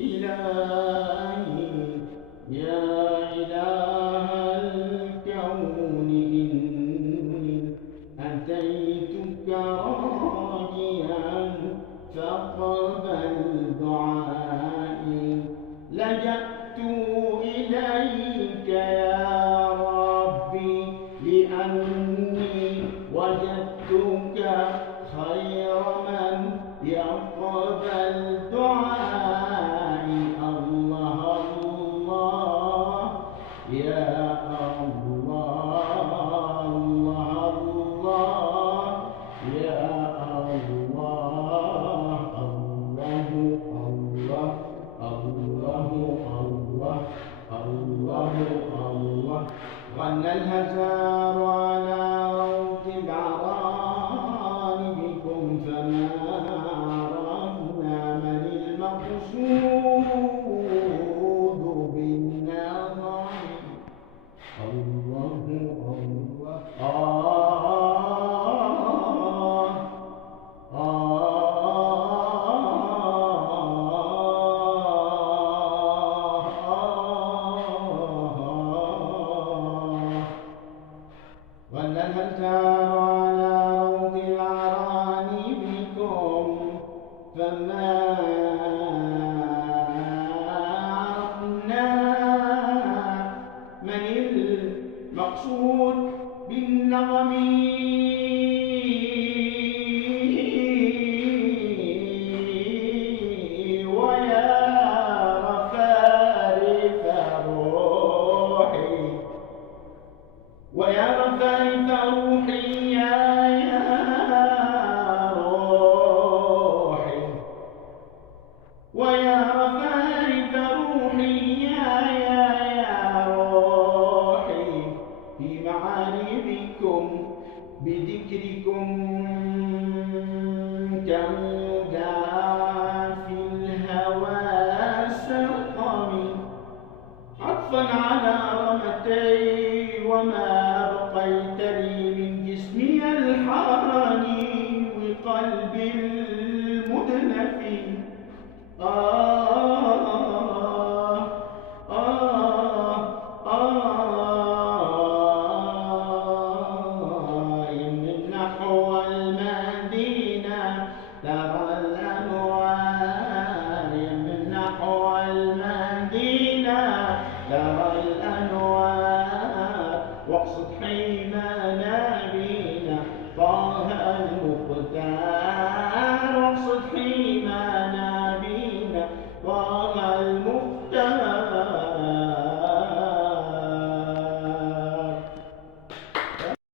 إلهي يا إله الكون إني أتيتك راجيا فاقبل دعائي لجأت إليك يا ربي لأني وجدتك خير من يقبل دعائي الله الله يا الله الله الله يا الله الله الله الله الله الله الله غنى الهزار على روض العران بكم فما عرفنا من المقصود بالنظر الله غنى الهزار على روض العران بكم فما عرفنا من المقصود بالنظم ويا رفارف روحي ويا رفارف روحي يا روحي ويا